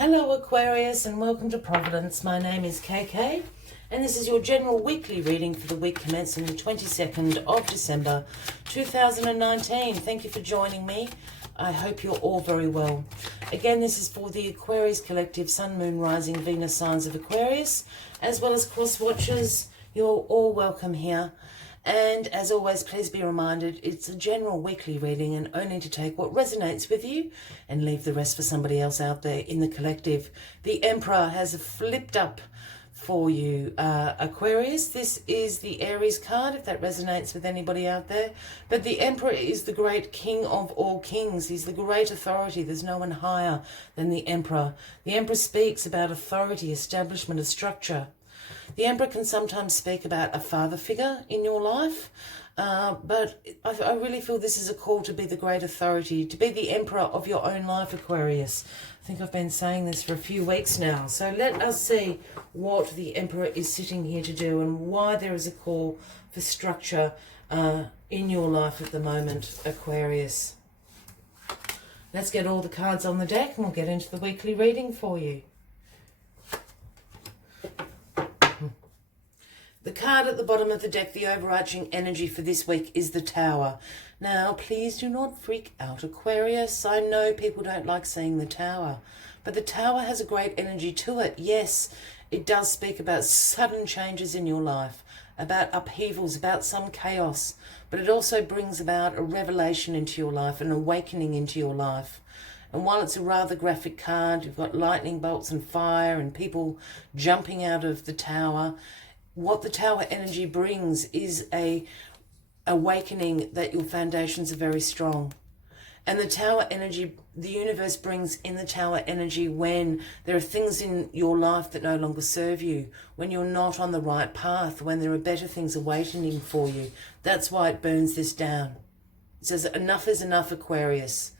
Hello Aquarius and welcome to Providence. My name is KK and this is your general weekly reading for the week commencing the 22nd of December 2019. Thank you for joining me. I hope you're all very well. Again, this is for the Aquarius Collective Sun, Moon, Rising, Venus signs of Aquarius, as well as cross watchers. You're all welcome here. And as always, please be reminded it's a general weekly reading and only to take what resonates with you and leave the rest for somebody else out there in the collective. The Emperor has flipped up for you, Aquarius. This is the Aries card, if that resonates with anybody out there. But the Emperor is the great king of all kings. He's the great authority. There's no one higher than the Emperor. The Emperor speaks about authority, establishment, a structure. The Emperor can sometimes speak about a father figure in your life, but I really feel this is a call to be the great authority, to be the Emperor of your own life, Aquarius. I think I've been saying this for a few weeks now. So let us see what the Emperor is sitting here to do and why there is a call for structure in your life at the moment, Aquarius. Let's get all the cards on the deck and we'll get into the weekly reading for you. The card at the bottom of the deck, the overarching energy for this week is the Tower. Now, please do not freak out, Aquarius. I know people don't like seeing the Tower, but the Tower has a great energy to it. Yes, it does speak about sudden changes in your life, about upheavals, about some chaos, but it also brings about a revelation into your life, an awakening into your life. And while it's a rather graphic card, you've got lightning bolts and fire and people jumping out of the Tower. What the Tower energy brings is a awakening that your foundations are very strong. And the Tower energy, the universe brings in the Tower energy when there are things in your life that no longer serve you, when you're not on the right path, when there are better things awaiting for you. That's why it burns this down. It says, enough is enough, Aquarius.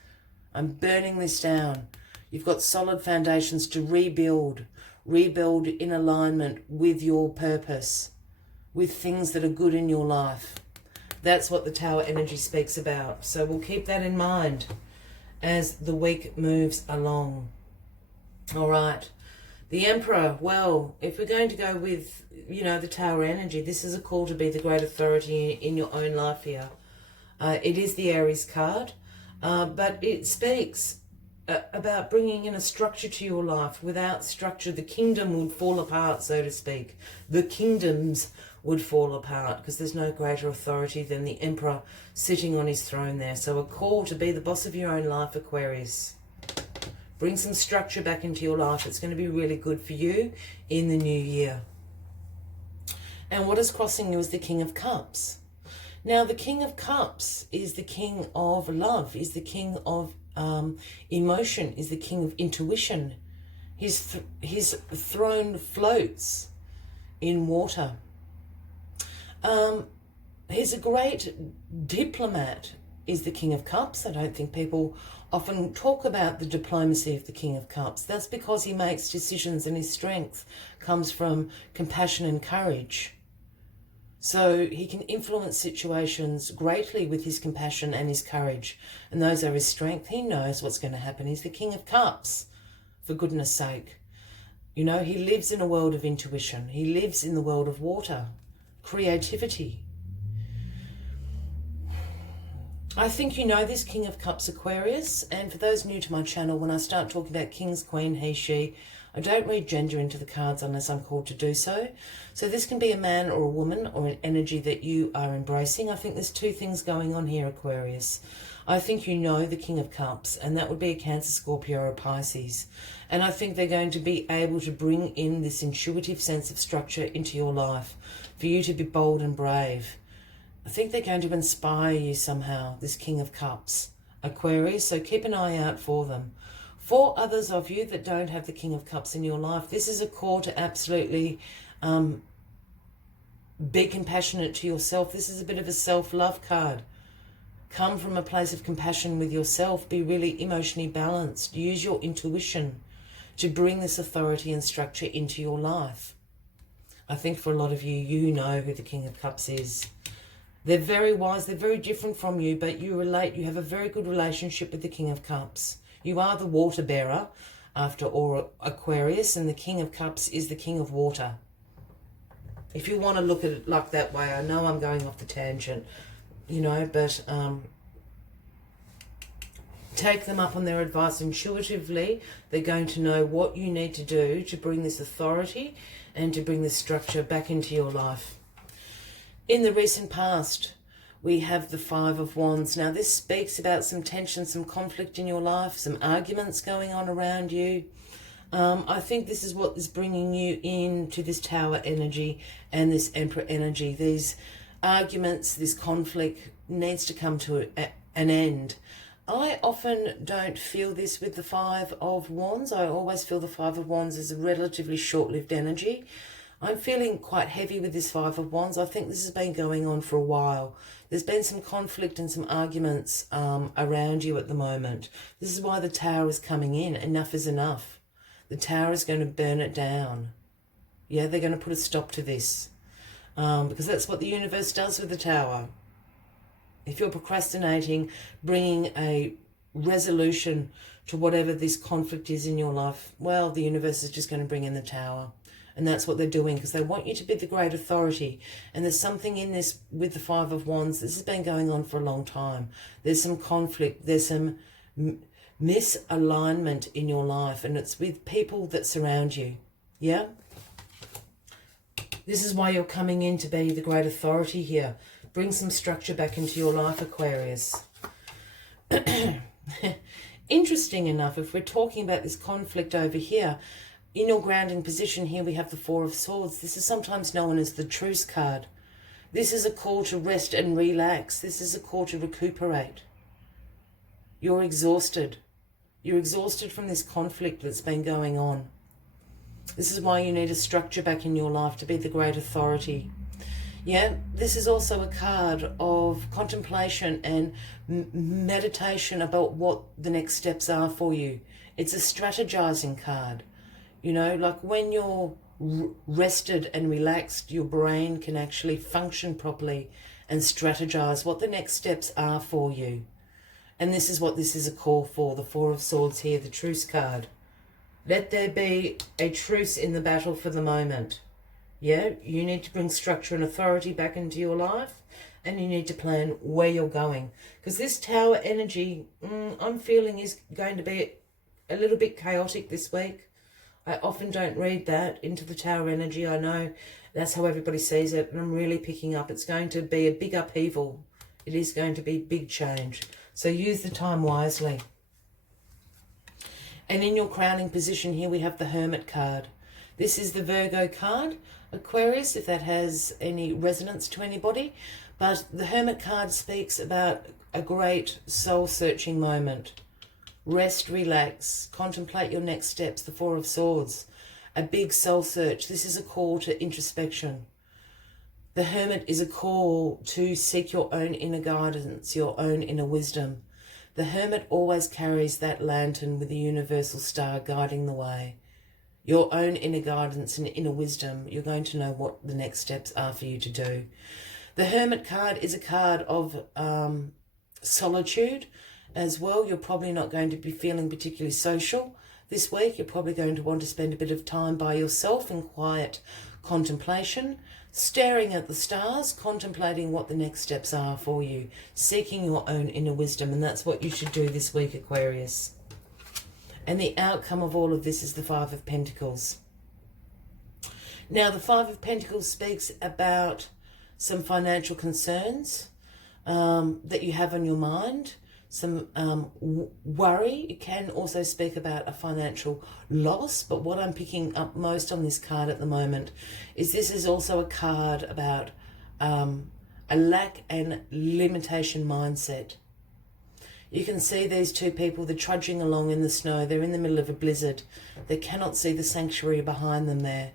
I'm burning this down. You've got solid foundations to rebuild in alignment with your purpose, with things that are good in your life. That's what the Tower energy speaks about. So we'll keep that in mind as the week moves along. All right. The Emperor, well, if we're going to go with, the Tower energy, this is a call to be the great authority in your own life here. It is the Aries card, but it speaks about bringing in a structure to your life. Without structure, the kingdom would fall apart, so to speak. The kingdoms would fall apart because there's no greater authority than the Emperor sitting on his throne there. So a call to be the boss of your own life, Aquarius. Bring some structure back into your life. It's going to be really good for you in the new year. And what is crossing you is the King of Cups. Now, the King of Cups is the king of love, is the king of emotion, is the king of intuition. His throne floats in water. He's a great diplomat, is the King of Cups. I don't think people often talk about the diplomacy of the King of Cups. That's because he makes decisions and his strength comes from compassion and courage. So he can influence situations greatly with his compassion and his courage. And those are his strength. He knows what's going to happen. He's the King of Cups, for goodness sake. He lives in a world of intuition. He lives in the world of water, creativity. I think you know this King of Cups, Aquarius. And for those new to my channel, when I start talking about kings, queen, he, she, I don't read gender into the cards unless I'm called to do so. So this can be a man or a woman or an energy that you are embracing. I think there's two things going on here, Aquarius. I think you know the King of Cups, and that would be a Cancer, Scorpio, or a Pisces. And I think they're going to be able to bring in this intuitive sense of structure into your life for you to be bold and brave. I think they're going to inspire you somehow, this King of Cups, Aquarius. So keep an eye out for them. For others of you that don't have the King of Cups in your life, this is a call to absolutely be compassionate to yourself. This is a bit of a self-love card. Come from a place of compassion with yourself. Be really emotionally balanced. Use your intuition to bring this authority and structure into your life. I think for a lot of you, you know who the King of Cups is. They're very wise. They're very different from you, but you have a very good relationship with the King of Cups. You are the water bearer. after all, Aquarius, and the King of Cups is the King of Water. If you want to look at it like that way, I know I'm going off the tangent, you know, but take them up on their advice intuitively. They're going to know what you need to do to bring this authority and to bring this structure back into your life. In the recent past, we have the Five of Wands. Now, this speaks about some tension, some conflict in your life, some arguments going on around you. I think this is what is bringing you into this Tower energy and this Emperor energy. These arguments, this conflict needs to come to an end. I often don't feel this with the Five of Wands. I always feel the Five of Wands is a relatively short-lived energy. I'm feeling quite heavy with this Five of Wands. I think this has been going on for a while. There's been some conflict and some arguments around you at the moment. This is why the Tower is coming in. Enough is enough. The Tower is going to burn it down. Yeah, they're going to put a stop to this. Because that's what the universe does with the Tower. If you're procrastinating, bringing a resolution to whatever this conflict is in your life, well, the universe is just going to bring in the Tower. And that's what they're doing, because they want you to be the great authority. And there's something in this with the Five of Wands. This has been going on for a long time. There's some conflict. There's some misalignment in your life, and it's with people that surround you. Yeah? This is why you're coming in to be the great authority here. Bring some structure back into your life, Aquarius. Interesting enough, if we're talking about this conflict over here, in your grounding position here we have the Four of Swords. This is sometimes known as the Truce card. This is a call to rest and relax. This is a call to recuperate. You're exhausted. You're exhausted from this conflict that's been going on. This is why you need a structure back in your life to be the great authority. Yeah, this is also a card of contemplation and meditation about what the next steps are for you. It's a strategizing card. You know, like when you're rested and relaxed, your brain can actually function properly and strategize what the next steps are for you. And this is what this is a call for, the Four of Swords here, the Truce card. Let there be a truce in the battle for the moment. Yeah, you need to bring structure and authority back into your life, and you need to plan where you're going. Because this Tower energy, I'm feeling, is going to be a little bit chaotic this week. I often don't read that into the Tower energy. I know that's how everybody sees it, and I'm really picking up. It's going to be a big upheaval. It is going to be big change. So use the time wisely. And in your crowning position here, we have the Hermit card. This is the Virgo card, Aquarius, if that has any resonance to anybody. But the Hermit card speaks about a great soul-searching moment. Rest, relax, contemplate your next steps, the Four of Swords. A big soul search. This is a call to introspection. The Hermit is a call to seek your own inner guidance, your own inner wisdom. The Hermit always carries that lantern with the universal star guiding the way. Your own inner guidance and inner wisdom, you're going to know what the next steps are for you to do. The Hermit card is a card of solitude as well. You're probably not going to be feeling particularly social this week. You're probably going to want to spend a bit of time by yourself in quiet contemplation, staring at the stars, contemplating what the next steps are for you, seeking your own inner wisdom. And that's what you should do this week, Aquarius. And the outcome of all of this is the Five of Pentacles. Now, the Five of Pentacles speaks about some financial concerns that you have on your mind, some worry. It can also speak about a financial loss, but what I'm picking up most on this card at the moment is this is also a card about a lack and limitation mindset. You can see these two people, they're trudging along in the snow. They're in the middle of a blizzard. They cannot see the sanctuary behind them there.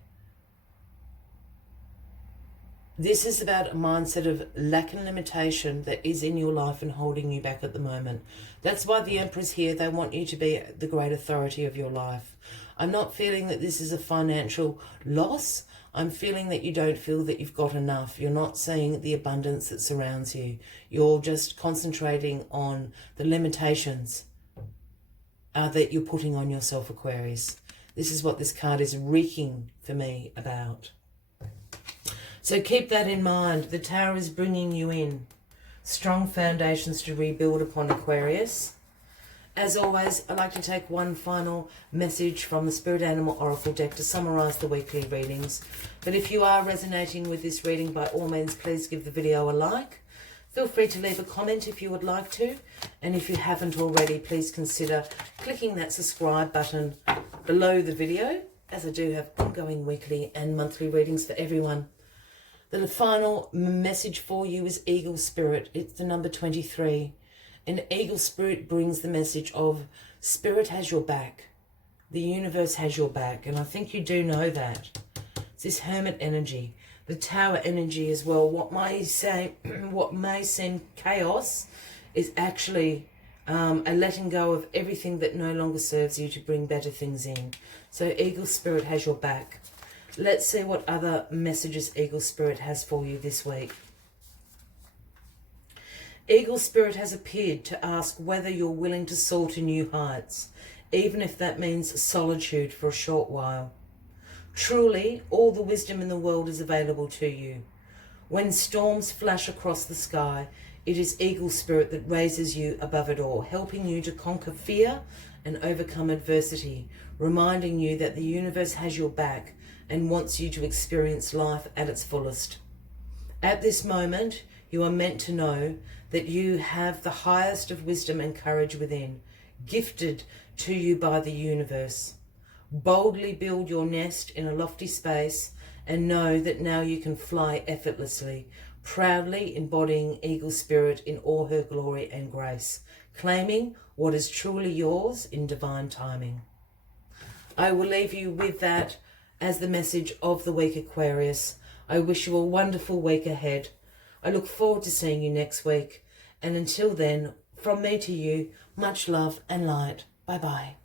This is about a mindset of lack and limitation that is in your life and holding you back at the moment. That's why the Emperor's here. They want you to be the great authority of your life. I'm not feeling that this is a financial loss. I'm feeling that you don't feel that you've got enough. You're not seeing the abundance that surrounds you. You're just concentrating on the limitations. that you're putting on yourself, Aquarius. This is what this card is reeking for me about. So keep that in mind. The Tower is bringing you in. Strong foundations to rebuild upon, Aquarius. As always, I'd like to take one final message from the Spirit Animal Oracle deck to summarise the weekly readings. But if you are resonating with this reading, by all means, please give the video a like. Feel free to leave a comment if you would like to. And if you haven't already, please consider clicking that subscribe button below the video, as I do have ongoing weekly and monthly readings for everyone. The final message for you is Eagle Spirit. It's the number 23. And Eagle Spirit brings the message of Spirit has your back. The universe has your back. And I think you do know that. It's this Hermit energy. The Tower energy as well. What may seem chaos is actually a letting go of everything that no longer serves you to bring better things in. So Eagle Spirit has your back. Let's see what other messages Eagle Spirit has for you this week. Eagle Spirit has appeared to ask whether you're willing to soar to new heights, even if that means solitude for a short while. Truly, all the wisdom in the world is available to you. When storms flash across the sky, it is Eagle Spirit that raises you above it all, helping you to conquer fear and overcome adversity, reminding you that the universe has your back and wants you to experience life at its fullest. At this moment, you are meant to know that you have the highest of wisdom and courage within, gifted to you by the universe. Boldly build your nest in a lofty space and know that now you can fly effortlessly, proudly embodying Eagle Spirit in all her glory and grace, claiming what is truly yours in divine timing. I will leave you with that as the message of the week, Aquarius. I wish you a wonderful week ahead. I look forward to seeing you next week. And until then, from me to you, much love and light. Bye-bye.